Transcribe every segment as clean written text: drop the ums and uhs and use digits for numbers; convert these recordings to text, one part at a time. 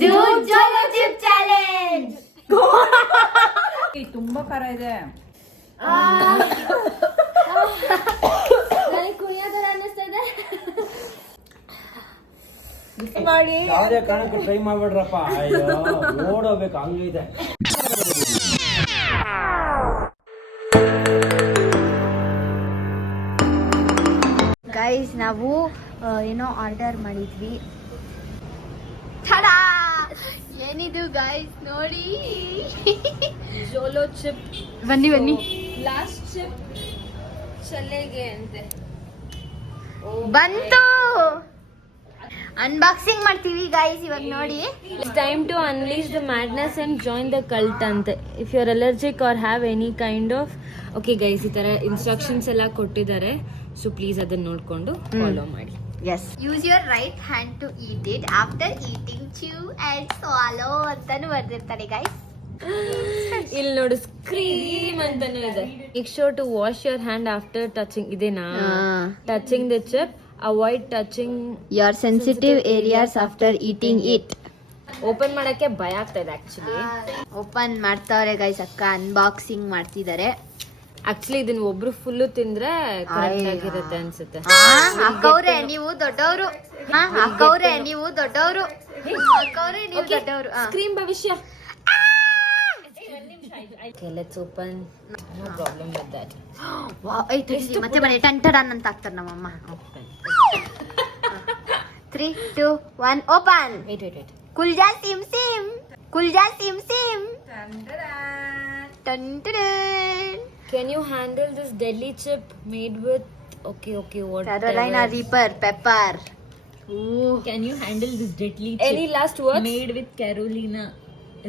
do Jolo chip challenge. ತುಂಬಾ ಖಾರ ಇದೆ. ನನಗೆ ಕುಣಿಯೋದರ ಅನ್ನಿಸ್ತಾ ಇದೆ. ಮಾಡಿ ಯಾವುದೇ ಕಾರಣಕ್ಕೂ ಟ್ರೈ ಮಾಡ್ಬೇಡ್ರಪ್ಪ. ಅಯ್ಯೋ ಓಡೋಗ್ಬೇಕು ಹಂಗಿದೆ. ಗೈಸ್ ನಾವು ಏನೋ ಆರ್ಡರ್ ಮಾಡಿದ್ವಿ. ಏನಿದು ಗೈಸ್ ನೋಡಿ, ಜೋಲೋ ಚಿಪ್. ಬನ್ನಿ ಲಾಸ್ಟ್ ಚಿಪ್ ಚಲೆಗೆ ಅಂತೆ ಬಂತು. ಅನ್ಬಾಕ್ಸಿಂಗ್ ಮಾಡ್ತೀವಿ ಗೈಸ್ ಇವಾಗ ನೋಡಿ. It's time to unleash the madness and join the cult ante. If you're allergic or have any kind of okay guys, ಈ ತರ ಇನ್ಸ್ಟ್ರಕ್ಷನ್ಸ್ ಎಲ್ಲ ಕೊಟ್ಟಿದ್ದಾರೆ. ಸೊ ಪ್ಲೀಸ್ ಅದನ್ನ ನೋಡ್ಕೊಂಡು ಫಾಲೋ ಮಾಡಿ. Yes. Use your right hand to eat it. After eating, chew and swallow ಅಂತಾನು ಬರ್ದಿರ್ತಾರೆ guys. ಇಲ್ಲಿ ನೋಡು ಸ್ಕ್ರೀಮ್ ಅಂತಾನು ಇದೆ. Make sure to wash your hand after touching. ಇದೇನಾ touching the chip. Avoid touching your sensitive areas after eating it. Open ಮಾಡಕ್ಕೆ ಭಯ ಆಗ್ತಾ ಇದೆ ಆಕ್ಚುಲಿ. ಓಪನ್ ಮಾಡ್ತಾವ್ರೆ ಗೈಸ್, ಅಕ್ಕ ಅನ್ಬಾಕ್ಸಿಂಗ್ ಮಾಡ್ತಿದ್ದಾರೆ. ಆಕ್ಚುಲಿ ಇದನ್ನ ಒಬ್ರು ಫುಲ್ಲು ತಿಂದ್ರೆ ಕರೆಕ್ಟ್ ಆಗಿರುತ್ತೆ ಅನ್ಸುತ್ತೆ. ಅಕ್ಕವ್ರೆ ನೀವು ದೊಡ್ಡವರು, ಅಕ್ಕವ್ರೆ ನೀವು ದೊಡ್ಡವರು, ಅಕ್ಕವ್ರೆ ನೀವು ದೊಡ್ಡವರು. ಸ್ಕ್ರೀಮ್ ಭವಿಷ್ಯ. Okay, let's open. No problem with that. Wow, ಮತ್ತೆ ಬನ್ನಿ ಟಂಟಡನ್ ಅಂತ ಹಾಕ್ತಾರೆ ನಮ್ಮಮ್ಮ. 3, 2, 1 ಓಪನ್. Wait. ಕುಲ್ಜಾ ಸಿಮ್ ಸಿಮ್, ಕುಲ್ಜಾ ಸಿಮ್ ಸಿಮ್. ಟಂಟಡನ್. Can you handle this deadly chip made with okay what Carolina Reaper pepper. Oh, can you handle this deadly chip any last words made with Carolina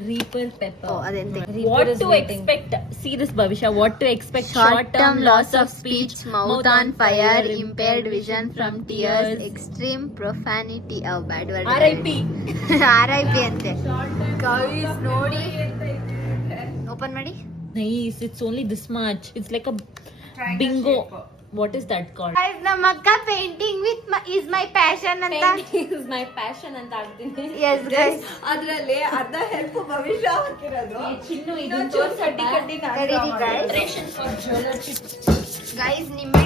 Reaper pepper? Oh, adente. What to expect? See this, Bhavisha. What to expect? Short-term loss of speech, mouth on fire, impaired vision from tears, extreme profanity. Oh, bad word. R.I.P. RIP ante. Guys, ನೋಡಿ. Open ಮಾಡಿ. Nice. It's only this much. It's like a bingo. What is that called? Guys, ನಮ್ಮ ಅಕ್ಕ painting with is my passion ಅಂತ. Painting is my passion ಅಂತ ಆಗ್ತೀನಿ. Yes guys. ಅದ್ರಲ್ಲಿ ಅರ್ಧ help ಭವಿಷ್ಯ ಹಾಕಿರೋದು. ಚಿನ್ನು ಇನ್ನೊಂದ್ ಚೂರು ಕಡ್ಡಿ ಕರೀರಿ guys. Guys, ನಿಂಬೆ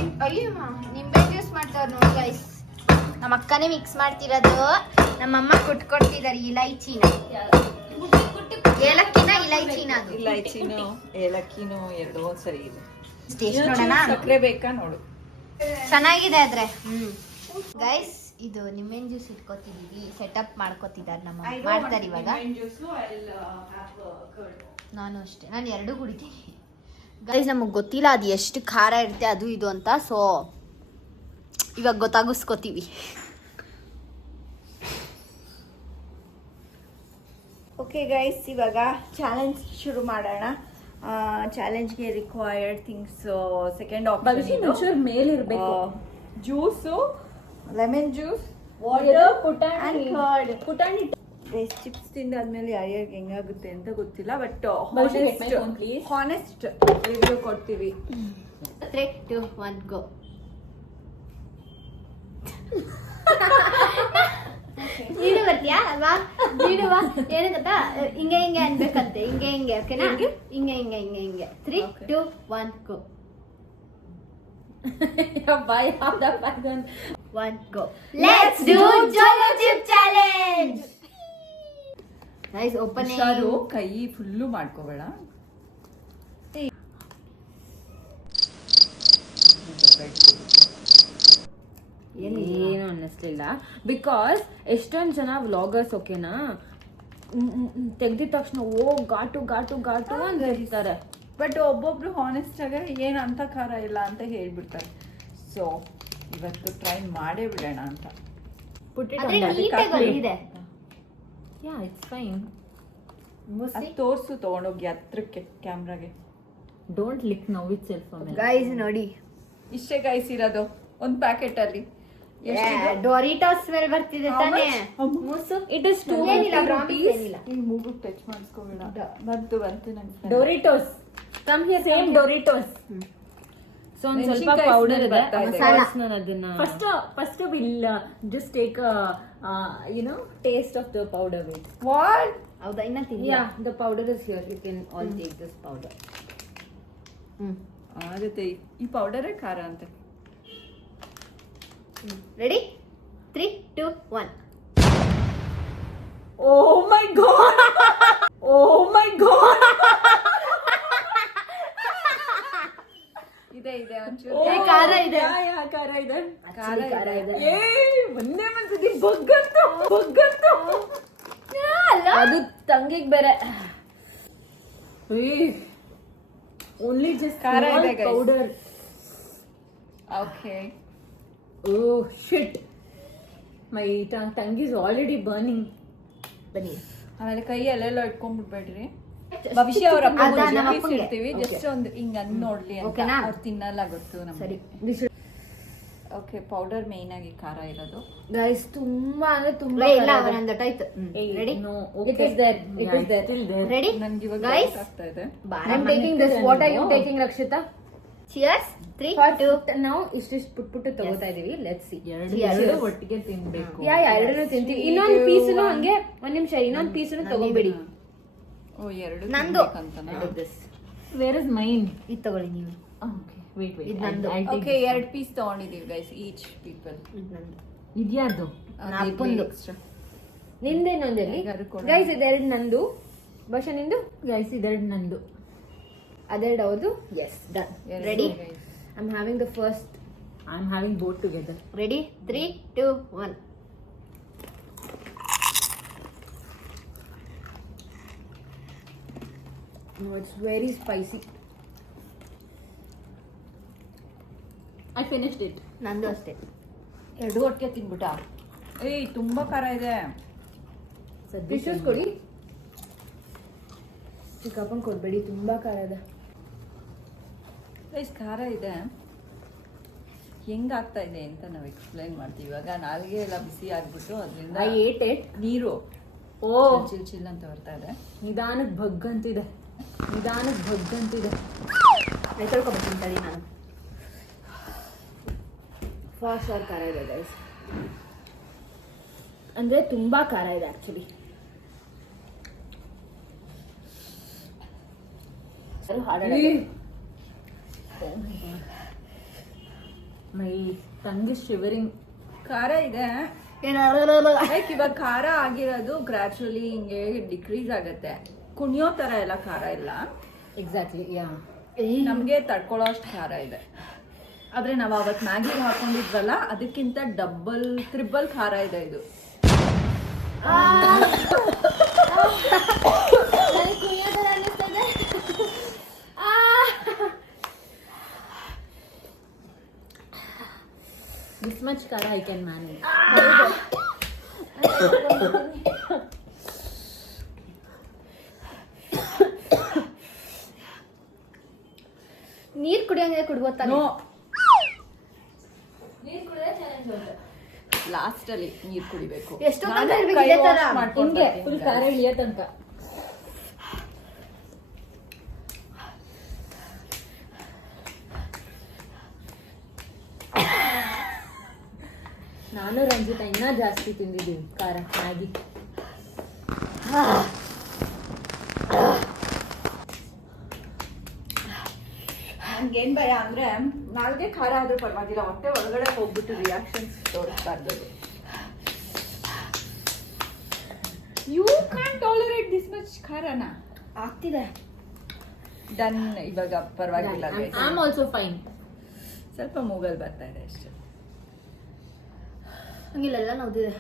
ಜ್ಯೂಸ್ ಮಾಡ್ತಾರ ನೋಡಿ guys. ನಮ್ಮ ಅಕ್ಕನೇ ಮಿಕ್ಸ್ ಮಾಡ್ತಿರೋದು. ನಮ್ಮಮ್ಮ ಕುಟ್ಕೊಡ್ತಿದ್ದಾರೆ ಇಲೈಚಿನ. ಏಲಕ್ಕಿನ ಇಲೈಚಿನ ಅದು. ಇಲೈಚಿನೋ ಏಲಕ್ಕಿನೋ ಎರಡೂ ಸರಿ ಇದೆ. ಟೇಸ್ಟ್ ನೋಡೋಣ. ಸಕ್ಕರೆ ಬೇಕಾ ನೋಡು. ಚೆನ್ನಾಗಿದೆ ಆದ್ರೆ. ಗೈಸ್ ಇದು ನಿಂಬೆಹಣ್ಣು ಜ್ಯೂಸ್ ಇಟ್ಕೋತಿದೀವಿ, ಸೆಟಪ್ ಮಾಡ್ಕೋತಿದ್ದಾರೆ ನಮ್ಮ ಮಾಡ್ತಾರೆ ಇವಾಗ. ನಾನು ಅಷ್ಟೇ, ನಾನು ಎರಡು ಕುಡಿತೀನಿ. ಗೈಸ್ ನಮಗೆ ಗೊತ್ತಿಲ್ಲ ಅದು ಎಷ್ಟು ಖಾರ ಇರುತ್ತೆ ಅದು ಇದು ಅಂತ, ಸೊ ಇವಾಗ ಗೊತ್ತಾಗಿಸ್ಕೋತೀವಿ. ಓಕೆ ಗೈಸ್, ಇವಾಗ ಚಾಲೆಂಜ್ ಶುರು ಮಾಡೋಣ. ಚಾಲೆಂಜ್ಗೆ ರಿಕ್ವೈರ್ಡ್ ಥಿಂಗ್ಸ್ ಸೆಕೆಂಡ್ ಆಪ್ಷನ್ ಮೇಲಿರ್ಬೇಕು. ಜ್ಯೂಸು, ಲೆಮನ್ ಜ್ಯೂಸ್, ವಾಟರ್, ಪುಟಾಣಿ ಫ್ರೆಶ್ ಚಿಪ್ಸ್ ತಿಂದಾದ್ಮೇಲೆ ಯಾರ್ಯಾರಿಗೆ ಹೆಂಗಾಗುತ್ತೆ ಅಂತ ಗೊತ್ತಿಲ್ಲ, ಬಟ್ ಹಾನೆಸ್ಟ್ ರಿವ್ಯೂ ಕೊಡ್ತೀವಿ. 3, 2, 1 ಗೋ. ನೀನು ಬರ್ತೀಯಾ ಅಲ್ವಾ? ನೀನು ಬಾ. ಏನು ಗೊತ್ತಾ, ಹಿಂಗೆ ಅನ್ಬೇಕಂತೆ, ಹಿಂಗೆ ಓಕೆನಾ? ಹಿಂಗೆ 3, 2, 1 ಗೋ. Bye. Have the fun. 1 go. Let's do Jolo chip challenge. Guys, opening. ಹುಷಾರು, ಕೈ ಫುಲ್ಲು ಮಾಡ್ಕೋಬೇಡ. ಏನು ಅನ್ನಿಸ್ಲಿಲ್ಲ. ಬಿಕಾಸ್ ಎಷ್ಟೊಂದು ಜನ ವ್ಲಾಗರ್ಸ್ ಓಕೆನಾ ತೆಗ್ದಿದ ತಕ್ಷಣ ಘಾಟು ಅಂತ ಹೇಳ್ತಾರೆ. ಬಟ್ ಒಬ್ಬೊಬ್ರು ಹಾನೆಸ್ಟ್ ಆಗಿ ಏನು ಅಂತ ಖಾರ ಇಲ್ಲ ಅಂತ ಹೇಳ್ಬಿಡ್ತಾರೆ. ಸೊ ಇವತ್ತು ಟ್ರೈ ಮಾಡೇ ಬಿಡೋಣ ಅಂತ. It's fine. ತೋರ್ಸು, ತಗೊಂಡೋಗಿ ಹತ್ರಕ್ಕೆ ಕ್ಯಾಮ್ರಾಗೆ. Don't lick now itself. Guys, ನೋಡಿ ಇಷ್ಟೇ ಗೈಸ್ ಇರೋದು ಒಂದು ಪ್ಯಾಕೆಟ್ ಅಲ್ಲಿ. ಡೋರಿಟೋಸ್ ಸ್ಮೆಲ್ ಬರ್ತಿದೆ ತಾನೇ. ಮೂಸು ಇಟ್ ಇಸ್ 2 ಏನಿಲ್ಲ, ಪ್ರಾಮಿಸ್ ಏನಿಲ್ಲ. ಈ ಮೂಗು ಟಚ್ ಮಾಡಿಸ್ಕೋಬೇಡ. ಬಂತು ನಂಗೆ Doritos. Come here, same Doritos. So ಒಂದು ಸ್ವಲ್ಪ ಪೌಡರ್ ಇದೆ. ಮಸಾಲ. ನಾನು ಅದನ್ನ First we'll just take You know, taste of the powder with. What ಹೌದಾ ಇನ್ನ ತಿಂದಿಲ್ಲ. Yeah, the powder is here. You can all take this powder. ಆಗುತ್ತೆ ಈ ಪೌಡರೇ ಖಾರ ಅಂತೆ. Ready 3 2 1. Oh my god! Oh my god! ಇದೆ ಒಂಚೂರು ಏ, ಖಾರ ಇದೆ. ಖಾರ ಇದೆ Actually ಖಾರ ಇದೆ. ಏ ಒಂದೇ ಮನ್ಸದಿ ಬಗ್ಗಂತು ಅಲ್ಲ ಅದು ತಂಗಿಗೆ ಬೇರೆ. Only just ಖಾರ small ಇದೆ, guys. powder. Okay Oh shit. My tongue is already burning. ಬನ್ನಿ. ಆಮೇಲೆ ಕೈ ಎಲ್ಲೆಲ್ಲ ಇಟ್ಕೊಂಡ್ಬಿಡ್ಬೇಡ್ರಿ. ಭವಿಷ್ಯ ಅವ್ರ ಅದ ನಮ್ಮ ಅಪ್ಪಂಗೆ. ಇಡ್ತೀವಿ ಜಸ್ಟ್ ಒಂದು ಹಿಂಗ್ ಅಂದ್ ನೋಡ್ಲಿ ಅಂತ. ಓಕೆನಾ? ಅವ್ರು ತಿನ್ನಲ್ಲ ಗೊತ್ತು ಸರಿ. ನಮ್ಗೆ. ಓಕೆ ಪೌಡರ್ ಮೇನ್ ಆಗಿ ಖಾರ ಇರೋದು. ಗೈಸ್ ತುಂಬಾ ಅಂದ್ರೆ ತುಂಬಾ ಇಲ್ಲ ಅವನೊಂದು ದಟ್ಟಾಯ್ತು. Ready No. It Okay. is there. It Yeah, is there. Still there. Ready ನನ್ಗೆ ಇವಾಗ ಗೈಸ್ ಗೊತ್ತಾಗ್ತಾ ಇದೆ. I'm taking this. What are you taking, Rakshita? Cheers 3 2 ನಾವು ಇಷ್ಟಿಷ್ಟು ಪುಟ್ಟು ತಗೋತಾ ಇದೀವಿ. Let's see. ಎರಡು ಒಟ್ಟಿಗೆ ತಿನ್ಬೇಕು. ಯಾ ಎರಡನ್ನೂ ತಿಂತೀವಿ. ಇನ್ನೊಂದು ಪೀಸ್ನು ಹಂಗೆ ಒಂದ್ ನಿಮಿಷ ಇನ್ನೊಂದು ಪೀಸ್ನು ತಗೊಂಬಿಡಿ. ಓ ಎರಡು ನಂದು. ಅಂತನಾ? Where is mine? ಇದು ತಗೊಳ್ಳಿ ನೀವು. Okay. Wait. ಇದು ನಂದು. I'll take okay this. 2 piece ತಗೊಂಡಿದೀವಿ ಗೈಸ್ ಈಚ್ ಪೀಪಲ್. ಇದು ನಂದು. ಇದ್ಯಾರ್ದು? ಅಪ್ಪಂದು. ನಿಂದೆ ಇನ್ನೊಂದಲ್ಲಿ ಯಾರು ಕೊಡೋಣ? ಗೈಸ್ ಇದೆರಡು ನಂದು. ಭಾಷಾ ನಿಂದು Guys, ಇದೆರಡು ನಂದು. ಅದೆರಡು ಹೌದು. Yes done. Ready? I am having the first. I'm having both together. Ready 3 2 1. No, it's very spicy. I finished it. ನಂದು ಅಷ್ಟೇ. ಎರಡು ಒಟ್ಟಿಗೆ ತಿನ್ಬಿಟ್ಟ. ಏಯ್ ತುಂಬಾ ಖಾರ ಇದೆ. ಟಿಶ್ಯೂಸ್ ಕೊಡಿ. ಚಿಕ್ಕಪ್ಪನ್ ಕೊಡ್ಬೇಡಿ, ತುಂಬಾ ಖಾರ ಇದೆ. ಗೈಸ್ ಖಾರ ಇದೆ. ಹೆಂಗಾಗ್ತಾ ಇದೆ ಅಂತ ನಾವು ಎಕ್ಸ್ಪ್ಲೈನ್ ಮಾಡ್ತೀವಿ. ಇವಾಗ ನಾಲ್ಗೆ ಎಲ್ಲ ಬಿಸಿ ಆಗ್ಬಿಟ್ಟು ಅದರಿಂದ I ate it. ನೀರು Oh. ಚಿಲ್ ಅಂತ ಬರ್ತಾ ಇದೆ. ನಿಧಾನಕ್ಕೆ ಭಗ್ಗಂತಿದೆ. ತೊಳ್ಕೊಬೇಕು ತಡಿ ನಾನು. ಫಾಸ್ಟ್ ಆಗಿ ಖಾರ ಇದೆ ಗೈಸ್. ಅಂದ್ರೆ ತುಂಬಾ ಖಾರ ಇದೆ actually. My tongue is shivering. ಖಾರ ಇದೆ. ಲೈಕ್ ಇವಾಗ ಖಾರ ಆಗಿರೋದು ಗ್ರಾಜುವಲಿ ಹಿಂಗೆ ಡಿಕ್ರೀಸ್ ಆಗತ್ತೆ. ಕುಣಿಯೋ ತರ ಎಲ್ಲ ಖಾರ ಇಲ್ಲ. Exactly. Yeah. ನಮ್ಗೆ ತಡ್ಕೊಳ್ಳೋ ಅಷ್ಟು ಖಾರ ಇದೆ. ಆದ್ರೆ ನಾವು ಅವತ್ತು ಮ್ಯಾಗಿಗೆ ಹಾಕೊಂಡಿದ್ವಲ್ಲ ಅದಕ್ಕಿಂತ ಡಬಲ್ ತ್ರಿಬಲ್ ಖಾರ ಇದೆ ಇದು. This much kara I can manage. ನೀರ್ ಕುಡಿಯಂಗೆ ಕುಡ್ಬೋತಾನೆ. ನೋ ಲಾಸ್ಟ್ ಅಲ್ಲಿ ನೀರ್ ಕುಡಿಬೇಕು. ಎಷ್ಟೊತ್ತಂತ ಇರ್ಬೇಕು ಇದೇ ತರ? ಹಿಂಗೆ ಫುಲ್ ಖಾರ ಇಳಿಯೋ ತನಕ. ನಾನು ರಂಜಿತಾ ಇನ್ನ ಜಾಸ್ತಿ ತಿಂದಿದ್ದೀವಿ ಖಾರ ಮ್ಯಾಗಿ. ನನ್ಗೇನ್ ಭಯ ಅಂದ್ರೆ ನಾಲ್ಗೆ ಖಾರ ಆದ್ರೂ ಪರವಾಗಿಲ್ಲ, ಹೊಟ್ಟೆ ಒಳಗಡೆ ಹೋಗ್ಬಿಟ್ಟು ರಿಯಾಕ್ಷನ್ಸ್ ತೋರಿಸ್ಬಾರ್ದು. You can tolerate this much ಖಾರನಾ? ಆಗ್ತಿದೆ. ಡನ್. ಇವಾಗ ಪರವಾಗಿಲ್ಲ. I am also fine. ಸ್ವಲ್ಪ ಮೂಗಲ್ ಬರ್ತಾ ಇದೆ ಅಷ್ಟೇ. ಹಂಗಿಲ್ಲ ನೋದಿದೆ.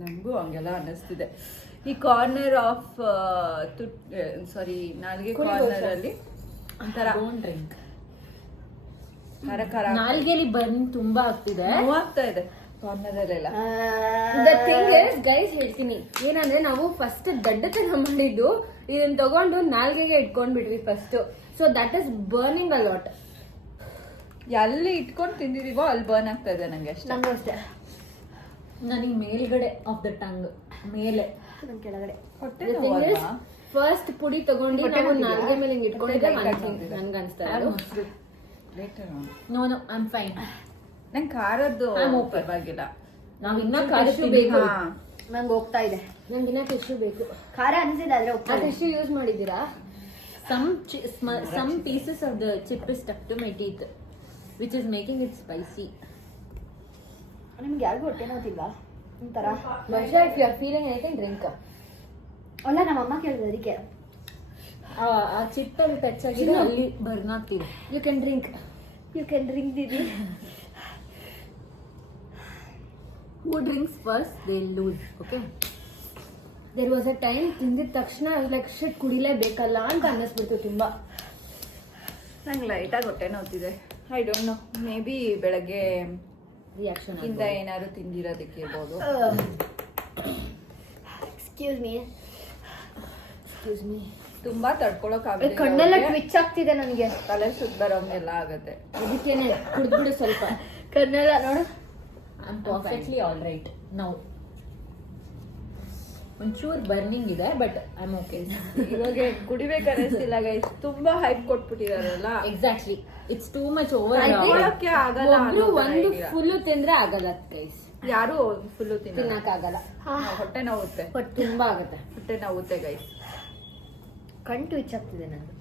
ನಂಗೂ ಹಂಗೆಲ್ಲ ಅನ್ನಿಸ್ತಿದೆ. ಈ ಕಾರ್ನರ್ ಆಫ್ ನಾಲ್ಗೆ ಕಾರ್ನರ್ ಅಲ್ಲಿ ಒಂಥರ ಡೋಂಟ್ ಡ್ರಿಂಕ್. ಖಾರ ಖಾರ ನಾಲ್ಗೆಲಿ ಬರ್ನ್ ತುಂಬಾ ಆಗ್ತಿದೆ. ನೋವಾಗ್ತಾ ಇದೆ ಕಾರ್ನರ್ ಅಲ್ಲೆಲ್ಲ. ದ ಥಿಂಗ್ ಇಸ್ ಗೈಸ್ ಹೇಳ್ತೀನಿ ಏನಂದ್ರೆ ನಾವು ಫಸ್ಟ್ ದಡ್ಡತನ ಮಾಡಿದ್ದು ಇದನ್ನ ತಗೊಂಡು ನಾಲ್ಗೆಗೆ ಇಟ್ಕೊಂಡ್ಬಿಟ್ವಿ first. So that is burning a lot. ಎಲ್ಲಿ ಇಟ್ಕೊಂಡು ತಿಂದಿದೀವೋ ಅಲ್ಲಿ ಬರ್ನ್ ಆಗ್ತಾ ಇದೆ ನಂಗೆ ಅಷ್ಟೇ. ನಂಗೂ ಅಷ್ಟೇ. ನನಗೆ ಮೇಲ್ಗಡೆ ಆಫ್ ದ ಟಂಗ್ ಮೇಲೆ. ನನ್ ಕೆಳಗಡೆ. ಹೊಟ್ಟೆ The thing is, ನೋವಲ್ವಾ? ಫಸ್ಟ್ ಪುಡಿ ತಗೊಂಡು ಹೊಟ್ಟೆ ನಾವು ನೋವಿದ್ಯಾ? ನಾಲ್ಗೆ ಮೇಲೆ ಹಿಂಗ್ ಇಟ್ಕೊಂಡಿದ್ರೆ ಹೊಟ್ಟೆ light ಆಗ್ತಿದೆ. ನನ್ಗೆ ಅನಿಸ್ತಾ ಆರು ಇರೋದು. ಮೊಸರು. Later on. No I am fine. ನಂಗೆ ಖಾರದ್ದು I'm okay. ಪರವಾಗಿಲ್ಲ. ನಾವ್ ಇನ್ನ ಖಾರ ಬೇಕು. ನಂಗೆ ಹೋಗ್ತಾ ಇದೆ. ನಂಗೆ ಇನ್ನ ಟಿಶ್ಯೂ ಬೇಕು. ಖಾರ ಅನ್ಸಿದೆ ಆದ್ರೆ ಆ ಹೋಗ್ತಾ ಇದೆ. ಟಿಶ್ಯೂ ಯೂಸ್ ಮಾಡಿದ್ದೀರಾ? Some pieces of the chip is stuck to my teeth, which is making it spicy. ನಿಮ್ಗೆ ಯಾರಿಗೂ ಹೊಟ್ಟೆ ನೋತಿಲ್ವಾ ಒಂಥರ? ವರ್ಷ if you are feeling anything drink. ಅಲ್ಲ ನಮ್ಮಮ್ಮ ಕೇಳಿದ್ರು ಅದಕ್ಕೆ. ಆ ಚಿಪ್ ಅಲ್ಲಿ ಟಚ್ ಆಗಿದೆ, ಅಲ್ಲಿ ಬರ್ನ್ ಆಗ್ತಿದೆ. You can drink. You can drink ದೀದಿ. Who drinks first, they lose. Okay. There was a time ತಿಂದಿದ ತಕ್ಷಣ ಲೈಕ್ ಶಿಟ್ ಕುಡಿಲೇಬೇಕಲ್ಲ ಅಂತ ಅನ್ನಿಸ್ಬಿಡ್ತು ತುಂಬಾ. ನಂಗೆ ಲೈಟಾಗಿ ಹೊಟ್ಟೆ ನೋವ್ತಿದೆ. I don't know, maybe ಬೆಳಗ್ಗೆ Reaction ಇಂದ ಏನಾದ್ರು ತಿಂದಿರೋದಕ್ಕೆ ಇರ್ಬೋದು. Excuse me. ತುಂಬಾ ತಡ್ಕೊಳಕ್ ಕಣ್ಣೆಲ್ಲ ಟ್ವಿಚ್ ಆಗ್ತಿದೆ ನನಗೆ. ತಲೆ ಸುತ್ತ ಬರೋಂಗೆಲ್ಲ ಆಗತ್ತೆ. ಅದಕ್ಕೇನೆ ಕುಡಿದ್ಬಿಡು ಸ್ವಲ್ಪ. ಕಣ್ಣೆಲ್ಲ ನೋಡು. I'm perfectly all right now. ಒಂಚೂರು ಬರ್ನಿಂಗ್ ಇದೆ, ಬಟ್ ಐ ಆಮ್ ಓಕೆ. ಇವಾಗ ಕುಡಿಬೇಕನ್ನಿಸ್ತಿಲ್ಲ ಗೈಸ್, ತುಂಬಾ ಹೈಪ್ ಕೊಟ್ಬಿಟ್ಟಿದಾರಲ್ಲ. Exactly, it's too much over. ತಡ್ಕೊಳಕ್ಕೆ ಆಗಲ್ಲ. ಒಬ್ರು ಒಂದು ಫುಲ್ ತಿಂದ್ರೆ ಆಗಲ್ಲ ಗೈಸ್, ಯಾರು ಫುಲ್ಲು ತಿನ್ನಕ್ ಆಗಲ್ಲ. ಹೊಟ್ಟೆ ನೋವುತ್ತೆ, ತುಂಬಾ ಆಗತ್ತೆ. ಹೊಟ್ಟೆ ನೋವುತ್ತೆ ಗೈಸ್. ಕಣ್ ಟ್ವಿಚ್ ಆಗ್ತಿದೆ ನಂದು.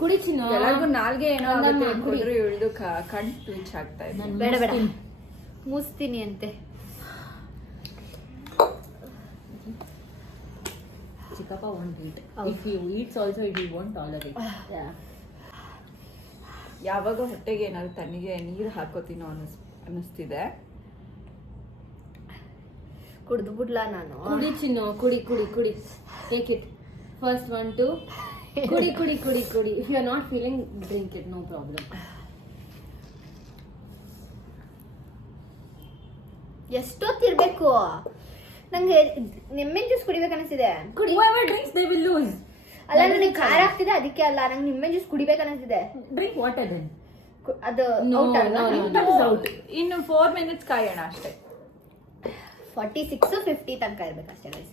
ಕುಡಿ ಚಿನ್ನ. ಎಲ್ಲರಿಗೂ ನಾಲ್ಗೆ ಏನೋ ಆಗುತ್ತೆ ಕುಡಿ. ಅನ್ಕೊಂಡ್ರು ಇಳಿದು ಕಣ್ ಟ್ವಿಚ್ ಆಗ್ತಾ ಇದೆ. ಬೇಡ ಮೂಸ್ತೀನಿ ಅಂತೆ. ಚಿಕ್ಕಪ್ಪ won't eat. If he eats also, he won't tolerate. ಯಾವಾಗ ಹೊಟ್ಟೆಗೆ ಏನಾದ್ರು ತಣ್ಣಗೆ ನೀರು ಹಾಕೋತೀನೋ ಅನ್ನಿಸ್ತಿದೆ. ಕುಡ್ದು ಬಿಡ್ಲಾ ನಾನು? ಕುಡಿ ಚಿನ್ನ, ಕುಡಿ. ಟೇಕ್ ಇಟ್ ಫಸ್ಟ್ 1 2 ಕುಡಿ. If you are not feeling drink it, no problem. ಎಷ್ಟೊತ್ತಿರ್ಬೇಕು? ನಂಗೆ ನಿಂಬೆಹಣ್ಣು ಜ್ಯೂಸ್ ಕುಡಿಬೇಕು ಅನಿಸ್ತಿದೆ. Whoever drinks, they will lose. ಅಲ್ಲ ನನಗೆ ಖಾರ ಆಗ್ತಿದೆ ಅದಕ್ಕೆ ಅಲ್ಲ, ನಂಗೆ ನಿಂಬೆಹಣ್ಣು ಜ್ಯೂಸ್ ಕುಡಿಬೇಕು ಅನಿಸ್ತಿದೆ. Drink water then. ಅದು No, out ಅಲ್ವಾ? no. That is out. ಇನ್ನು 4 minutes ಕಾಯೋಣ ಅಷ್ಟೇ. 46 50 ತನಕ ಇರ್ಬೇಕು ಅಷ್ಟೇ ಗೈಸ್.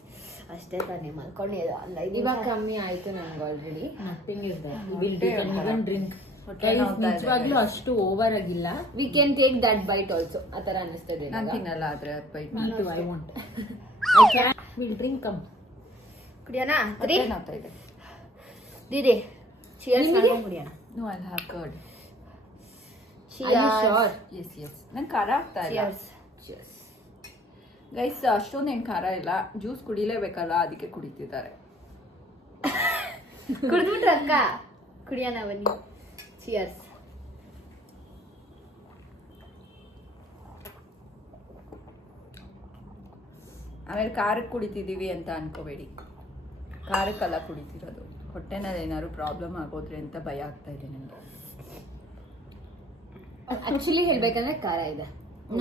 ಅಷ್ಟೇ ತಾನೇ ಮಲ್ಕೊಂಡಿದ್ದು. ಅಲ್ಲ ಇವಾಗ ಕಮ್ಮಿ ಆಯ್ತು ನಂಗೆ already. Nothing is there. Will you can even drink. ಹೊಟ್ಟೆ ನೋವ್ತಾ ಇದೆ ನಿಜವಾಗ್ಲೂ guys. ಅಷ್ಟು ಓವರ್ ಆಗಿಲ್ಲ. We can take that bite also. ಆ ತರ ಅನ್ನಿಸ್ತದೆ. ನಾನ್ ತಿನ್ನಲ್ಲ ಆದ್ರೆ ಅದು bite. Me too, I won't. I can. We'll drink, come. ಕುಡಿಯೋಣ? ಹೊಟ್ಟೆ ನೋವ್ತಾ ಇದೆ. ದೀದಿ ಚಿಯರ್ಸ್ ಮಾಡ್ಕೊಂಡು ಕುಡಿಯೋಣ. No, I'll have curd. Are you sure? Yes. ನಂಗೆ ಖಾರ ಆಗ್ತಾ ಇಲ್ಲ. ಚಿಯರ್ಸ್. ಗೈಸ್ ಅಷ್ಟೊಂದೇನು ಖಾರ ಇಲ್ಲ, ಜ್ಯೂಸ್ ಕುಡಿಲೇಬೇಕಲ್ಲ ಅದಕ್ಕೆ ಕುಡಿತಿದ್ದಾರೆ. ಕುಡಿದ್ಬಿಟ್ರ ಅಕ್ಕ? ಕುಡಿಯೋಣ ಬನ್ನಿ. ಚಿಯರ್ಸ್. ಆಮೇಲೆ ಖಾರಕ್ಕೆ ಕುಡಿತಿದ್ದೀವಿ ಅಂತ ಅನ್ಕೋಬೇಡಿ, ಖಾರಕ್ಕೆಲ್ಲ ಕುಡಿತಿರೋದು. ಹೊಟ್ಟೆನಲ್ಲಿ ಏನಾದ್ರು ಪ್ರಾಬ್ಲಮ್ ಆಗೋದ್ರೆ ಅಂತ ಭಯ ಆಗ್ತಾ ಇದೆ ನನಗೆ. ಆಕ್ಚುಲಿ ಹೇಳ್ಬೇಕಂದ್ರೆ ಖಾರ ಇದೆ.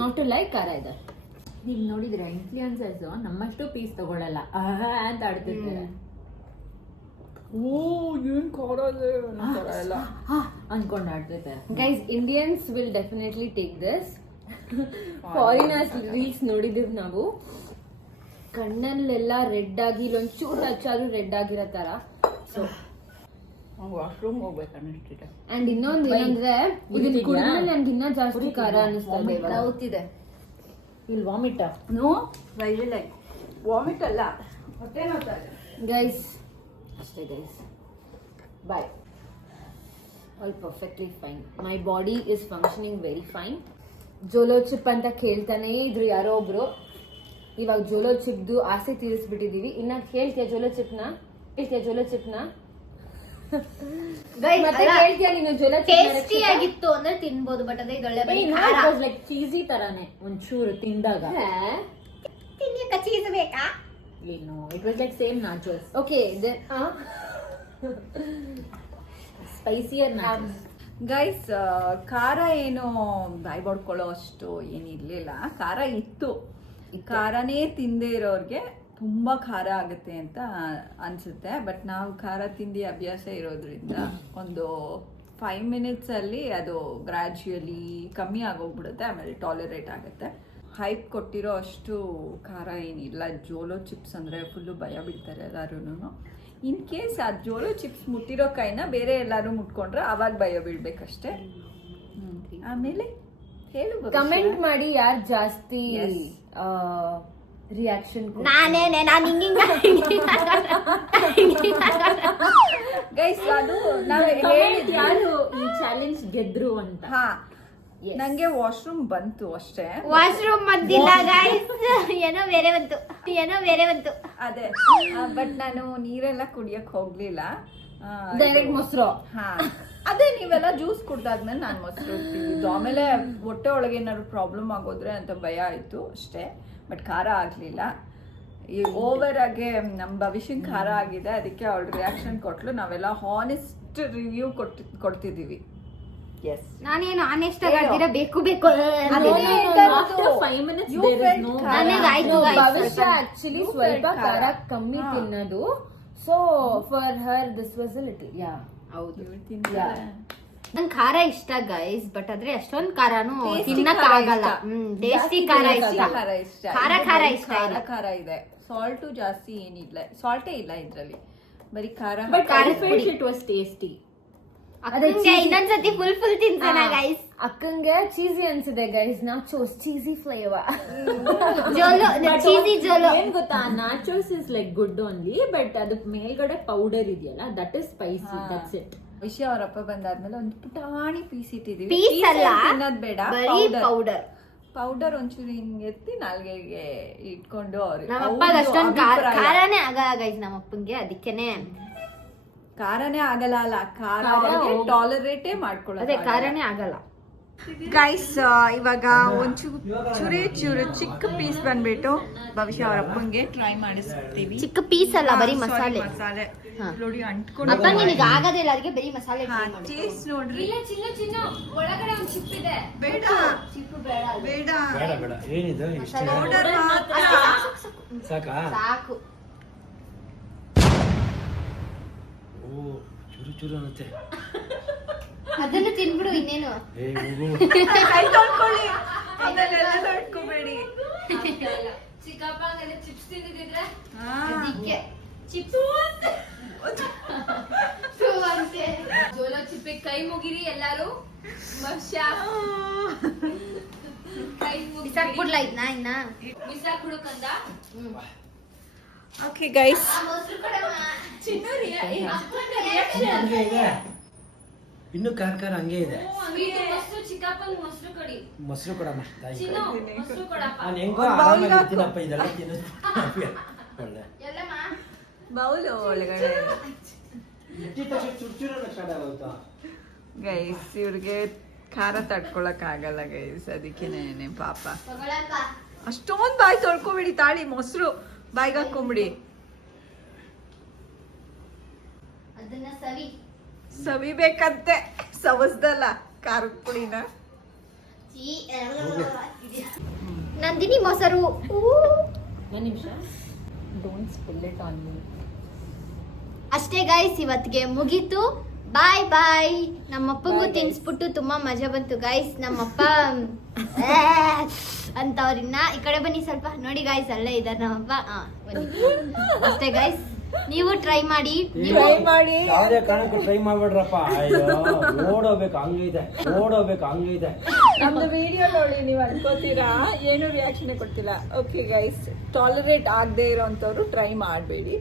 ನಾಟ್ ಟು ಲೈಕ್, ಖಾರ ಇದೆ. ನೀವು ನೋಡಿದ್ರೆ ಇನ್ಫ್ಲೂಯೆನ್ಸರ್ಸ್ ನಮ್ಮಷ್ಟು ಪೀಸ್ ತಗೊಳಲ್ಲ, ಅಂತ ಆಡ್ತಿರ್ತಾರೆ. ಏನ್ ಖಾರ ಇದೆ ಎಲ್ಲ ಅನ್ಕೊಂಡು ಆಡ್ತಿರ್ತಾರೆ. Guys Indians will definitely take this. Foreigners reels ನೋಡಿದೀವಿ ನಾವು, ಕಣ್ಣಲ್ಲೆಲ್ಲ ರೆಡ್ ಆಗಿ ಇಲ್ಲೊಂಚೂರು ಟಚ್ ಆದ್ರೂ ರೆಡ್ ಆಗಿರೋ ತರ. ಸೊ ವಾಶ್ರೂಮ್ ಹೋಗ್ಬೇಕು ಅನ್ನಿಸ್ತಿದೆ. ಅಂಡ್ ಇನ್ನೊಂದು ಏನಂದ್ರೆ ಇದನ್ನ ಕುಡಿದ್ಮೇಲೆ ನನ್ಗೆ ಇನ್ನೂ ಜಾಸ್ತಿ ಖಾರ ಅನ್ನಿಸ್ತದೆ. ಹೌತಿದೆ. You'll vomit. No like vomit ಅಲ್ಲ, ಹೊಟ್ಟೆ ನೋವ್ತಾ ಇದೆ. ಗೈಸ್ ಅಷ್ಟೇ guys, bye. All perfectly fine. My body is functioning very fine. Jolo chip ಅಂತ ಕೇಳ್ತಾನೆ ಇದ್ರು ಯಾರೋ ಒಬ್ರು. ಇವಾಗ ಜೋಲೋ ಚಿಪ್ದು ಆಸೆ ತೀರಿಸ್ಬಿಟ್ಟಿದೀವಿ. ಇನ್ನ ಕೇಳ್ತೀಯ ಜೋಲೋ ಚಿಪ್ನ? ಮತ್ತೆ ಕೇಳ್ತೀಯ ನೀನು ಜೋಲೋ ಟೇಸ್ಟಿ ಆಗಿತ್ತು ಅಂದ್ರೆ ತಿನ್ಬೋದು, ಬಟ್ ಅದೇ ಇದೊಳ್ಳೆ ಬರೀ ಖಾರ. ಲೈಕ್ ಚೀಸಿ ತರಾನೆ ಒಂಚೂರು ತಿಂದಾಗ. ತಿನ್ನಕ ಚೀಸ್ ಬೇಕಾ? ಏನು, it was like same nachos. Okay spicier nachos. Guys ಖಾರ ಏನು ಬಾಯಿ ಬಡ್ಕೊಳ್ಳೋ ಅಷ್ಟು ಏನಿರ್ಲಿಲ್ಲ. ಖಾರ ಇತ್ತು. ಖಾರನೇ ತಿಂದೇ ಇರೋರ್ಗೆ ತುಂಬಾ ಖಾರ ಆಗುತ್ತೆ ಅಂತ ಅನ್ಸುತ್ತೆ. ಬಟ್ ನಾವು ಖಾರ ತಿಂದು ಅಭ್ಯಾಸ ಇರೋದ್ರಿಂದ ಒಂದು 5 minutes ಅಲ್ಲಿ ಅದು ಗ್ರಾಜುಯಲಿ ಕಮ್ಮಿ ಆಗೋಗ್ಬಿಡುತ್ತೆ, ಆಮೇಲೆ ಟಾಲರೇಟ್ ಆಗುತ್ತೆ. ಹೈಪ್ ಕೊಟ್ಟಿರೋ ಅಷ್ಟು ಖಾರ ಏನಿಲ್ಲ. ಜೋಲೋ ಚಿಪ್ಸ್ ಅಂದರೆ ಫುಲ್ಲು ಭಯ ಬೀಳ್ತಾರೆ ಎಲ್ಲರೂ. ಇನ್ ಕೇಸ್ ಆ ಜೋಲೋ ಚಿಪ್ಸ್ ಮುಟ್ಟಿರೋ ಕೈನ ಬೇರೆ ಎಲ್ಲರೂ ಮುಟ್ಕೊಂಡ್ರೆ ಅವಾಗ ಭಯ ಬೀಳ್ಬೇಕಷ್ಟೆ. ಆಮೇಲೆ ಹೇಳು ಕಮೆಂಟ್ ಮಾಡಿ ಯಾರು ಜಾಸ್ತಿ Yes. ರಿಯಾಕ್ಷನ್. ನಾನೇನೆ, ನಾನು ಹಿಂಗಿಂಗ ಗೈಸ್ ಅದು ನಾವು ಯಾರು ಈ ಚಾಲೆಂಜ್ ಗೆದ್ರು ಅಂತ. ಹಾ ನಂಗೆ ವಾಶ್ರೂಮ್ ಬಂತು ಅಷ್ಟೇ. ವಾಶ್ರೂಮ್ ಬಂದಿಲ್ಲ ಗೈಸ್, ಏನೋ ಬೇರೆ ಬಂತು. ಅದೇ ಬಟ್ ನಾನು ನೀರೆಲ್ಲ ಕುಡಿಯಕ್ ಹೋಗ್ಲಿಲ್ಲ. ಡೈರೆಕ್ಟ್ ಮೊಸರು. ಹಾ ಅದೇ ನೀವೆಲ್ಲ ಜ್ಯೂಸ್ ಕುಡ್ದಾದ್ಮೇಲೆ ನಾನು ಮೊಸರು ಇಟ್ಟಿದ್ದು. ಆಮೇಲೆ ಹೊಟ್ಟೆ ಒಳಗೆ ಏನಾದ್ರು ಪ್ರಾಬ್ಲಮ್ ಆಗೋದ್ರೆ ಅಂತ ಭಯ ಆಯ್ತು ಅಷ್ಟೇ. ಬಟ್ ಖಾರ ಆಗ್ಲಿಲ್ಲ. ಈ ಓವರ್ ಆಗಿ ನಮ್ ಭವಿಷ್ಯನ್ ಖಾರ ಆಗಿದೆ, ಅದಕ್ಕೆ ಅವಳು ರಿಯಾಕ್ಷನ್ ಕೊಟ್ಲು. ನಾವೆಲ್ಲ ಹಾನೆಸ್ಟ್ ರಿವ್ಯೂ ಕೊಡ್ತಿದೀವಿ. ಎಸ್ ನಾನೇನು ಆನೆಸ್ಟ್ ಆಗಿರ ಬೇಕು After 5 minutes there is no. ನನಗಾಯ್ತು ಭವಿಷ್ಯ ಆಕ್ಚುಲಿ ಸ್ವಲ್ಪ ಖಾರ ಕಮ್ಮಿ ತಿನ್ನೋದು. So for her this was a little ಹೌದು. ನಂಗೆ ಖಾರ ಇಷ್ಟ ಗೈಸ್, ಬಟ್ ಆದ್ರೆ ಅಷ್ಟೊಂದ್ ಖಾರನು ತಿನ್ನಕ್ ಆಗಲ್ಲ. ಟೇಸ್ಟಿ ಖಾರ ಇಷ್ಟ, ಖಾರ ಇಷ್ಟ ಇಲ್ಲ. ಖಾರ ಇದೆ, ಸಾಲ್ಟು ಜಾಸ್ತಿ ಏನಿಲ್ಲ, ಸಾಲ್ಟೇ ಇಲ್ಲ ಇದ್ರಲ್ಲಿ, ಬರೀ ಖಾರ. But I felt it was tasty. ಅಕ್ಕಂಗೆ ಇನ್ನೊಂದ್ಸತಿ ಫುಲ್ ತಿನ್ಸೋಣ ಗೈಸ್. ಅಕ್ಕಂಗೆ ಚೀಸಿ ಅನ್ಸಿದೆ guys. Nachos cheesy flavour. Cheesy ಜೋಲೋ ಏನ್ ಗೊತ್ತಾ, nachos is like good only, but ಅದಕ್ ಮೇಲ್ಗಡೆ ಪೌಡರ್ ಇದೆಯಲ್ಲ, that is spicy. That's it. ವಿಷಯ ಅವರಪ್ಪ ಬಂದಾದ್ಮೇಲೆ ಒಂದು ಪುಟಾಣಿ ಪೀಸ್ ಇಟ್ಟಿದೀವಿ. ಪೀಸ್ ಅಲ್ಲ, ತಿನ್ನೋದ್ ಬೇಡ, ಬರೀ ಪೌಡರ್ ಒಂಚೂರು ಹಿಂಗ್ ಎತ್ತಿ ನಾಲ್ಗೆಗೆ ಇಟ್ಕೊಂಡು ನಮ್ಮಪ್ಪಗ ಅಷ್ಟೊಂದು ಖಾರನೇ ಆಗಲ್ಲ ಗೈಸ್ ನಮ್ಮಪ್ಪಂಗೆ, ಅದಕ್ಕೇನೆ ಖಾರನೇ ಆಗಲ್ಲ. ಅಲ್ಲ ಖಾರ ಟಾಲರೇಟೇ ಮಾಡ್ಕೊಳ್ಳೋದು. ಅದೇ ಖಾರನೇ ಆಗಲ್ಲ ಗೈಸ್. ಇವಾಗ ಚೂರು ಚಿಕ್ಕ ಪೀಸ್ ಬಂದ್ಬಿಟ್ಟು ಭವಿಷ್ಯ ಅವರ ಅಪ್ಪಂಗೆ ಟ್ರೈ ಮಾಡಿಸ್ತೀವಿ. ಚಿಕ್ಕ ಪೀಸ್ ಅಲ್ಲ, ಬರೀ ಮಸಾಲೆ ನೋಡಿ ಅಂಟ್ಕೊಂಡು. ಅಪ್ಪ ನಿನಗೆ ಆಗೋದಿಲ್ಲ, ಅದಕ್ಕೆ ಬರೀ ಮಸಾಲೆ ಟೇಸ್ಟ್ ನೋಡ್ರಿ. ಒಳಗಡೆ ಒಂದು ಚಿಪ್ ಇದೆ. ಬೇಡ ಚಿಪ್ಪು ಬೇಡ, ಬೇಡ ಬೇಡ ಏನಿದೆ ಇಷ್ಟು ಪೌಡರ್ ಮಾತ್ರ ಸಾಕಾ? ಸಾಕು. ಓ ಚೂರು ಅನ್ನತ್ತೆ. ಅದನ್ನು ತಿನ್ಬಿಡು, ಇನ್ನೇನು. ಏ ಹೋಗು. ಕೈ ತೊಳ್ಕೊಳ್ಳಿ, ಆಮೇಲೆ ಎಲ್ಲ ತೊಳ್ಕೊಬೇಡಿ. ಚಿಕ್ಕಪ್ಪಂಗೆಲ್ಲ ಚಿಪ್ಸ್ ತಿಂದಿದ್ರೆ ಹಾ. ಅದಕ್ಕೆ ಚಿಪ್ಸ್ ಜೋಲೋ ಚಿಪ್ಪಿಗೆ ಕೈ ಮುಗಿರಿ ಎಲ್ಲಾರು. ಬಿಸಾಕ್ಬಿಡ್ಲ ಇದ್ನ ಇನ್ನ ಬಿಸಾಕ್ಬಿಡುಕಂದ. ಓಕೆ ಗೈಸ್, ಹಂಗೆ ಇದೆ, ಇನ್ನು ಖಾರ ಹಂಗೆ ಇದೆ. ಮೊಸರು ಕೊಡಮ್ಮ ತಾಯಿ. ನಾನು ಹೆಂಗೋ ಆರಾಮಾಗಿರ್ತೀನಪ್ಪ, ಇದೆಲ್ಲ ತಿನ್ನೋದು ಒಳ್ಳೆ. ಬೌಲು ಒಳಗಡೆ ಚುರ್ಚುರ ಸ್ಟಾರ್ಟ್ ಆಗೋಯ್ತಾ ಗೈಸ್. ಇವ್ರಿಗೆ ಖಾರ ತಡ್ಕೊಳಕ್ ಆಗಲ್ಲ ಗೈಸ್, ಅದಕ್ಕೇನೆ ಪಾಪ. ಅಷ್ಟೊಂದ್ ಬಾಯಿ ತೊಳ್ಕೊಬಿಡಿ, ತಾಳಿ ಮೊಸರು ಬಾಯಿಗೆ ಹಾಕೊಂಬಿಡಿ. ಅದನ್ನ ಸವಿಬೇಕಂತೆ, ಸವಸ್ದಲ್ಲ ಖಾರದ ಪುಡಿನ. ನಂದಿನಿ ಮೊಸರು. ಒಂದು ನಿಮಿಷ. Don't spill it on me. ಅಷ್ಟೇ ಗೈಸ್, ಇವತ್ತಿಗೆ ಮುಗೀತು. ಬಾಯ್ ಬಾಯ್. ನಮ್ಮಪ್ಪಂಗೂ ತಿನ್ಸ್ಬಿಟ್ಟು ತುಂಬಾ ಮಜಾ ಬಂತು ಗೈಸ್. ನಮ್ಮಪ್ಪ ಅಂತವ್ರಿನ್ನ ಈ ಕಡೆ ಬನ್ನಿ ಸ್ವಲ್ಪ ನೋಡಿ ಗೈಸ್, ಅಲ್ಲೇ ಇದ್ದಾರೆ ನಮ್ಮಪ್ಪ. ಅಷ್ಟೇ ಗೈಸ್, ನೀವು ಟ್ರೈ ಮಾಡಿ. ಯಾವುದೇ ಕಾರಣಕ್ಕೂ ಟ್ರೈ ಮಾಡ್ಬೇಡ್ರಪ್ಪ. ಅಯ್ಯೋ ನೋಡೋಬೇಕು ಹಂಗಿದೆ. ನಮ್ದು ವಿಡಿಯೋ ನೋಡಿ ನೀವು ಅನ್ಕೋತೀರಾ ಏನು ರಿಯಾಕ್ಷನ್ ಕೊಡ್ತಿಲ್ಲ. ಓಕೆ ಗೈಸ್, ಟಾಲರೇಟ್ ಆಗದೆ ಇರೋಂಥವ್ರು ಟ್ರೈ ಮಾಡಬೇಡಿ.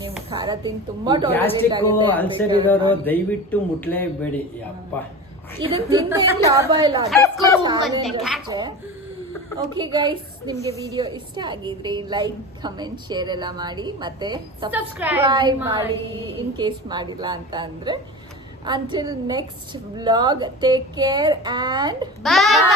ನೀವು ಖಾರ ತಿಂದು ತುಂಬಾ ಗ್ಯಾಸ್ಟ್ರಿಕ್ ಅಲ್ಸರ್ ಇರೋರು ದಯವಿಟ್ಟು ಮುಟ್ಲೇಬೇಡಿ. ಅಪ್ಪ ಇದನ್ನ ತಿಂದ ಲಾಭ ಇಲ್ಲ. ಓಕೆ ಗೈಸ್, ನಿಮ್ಗೆ ವಿಡಿಯೋ ಇಷ್ಟ ಆಗಿದ್ರೆ ಲೈಕ್, ಕಮೆಂಟ್, ಶೇರ್ ಎಲ್ಲ ಮಾಡಿ, ಮತ್ತೆ ಸಬ್ಸ್ಕ್ರೈಬ್ ಮಾಡಿ ಇನ್ ಕೇಸ್ ಮಾಡಿಲ್ಲ ಅಂತ ಅಂದ್ರೆ. Until next vlog, take care and Bye.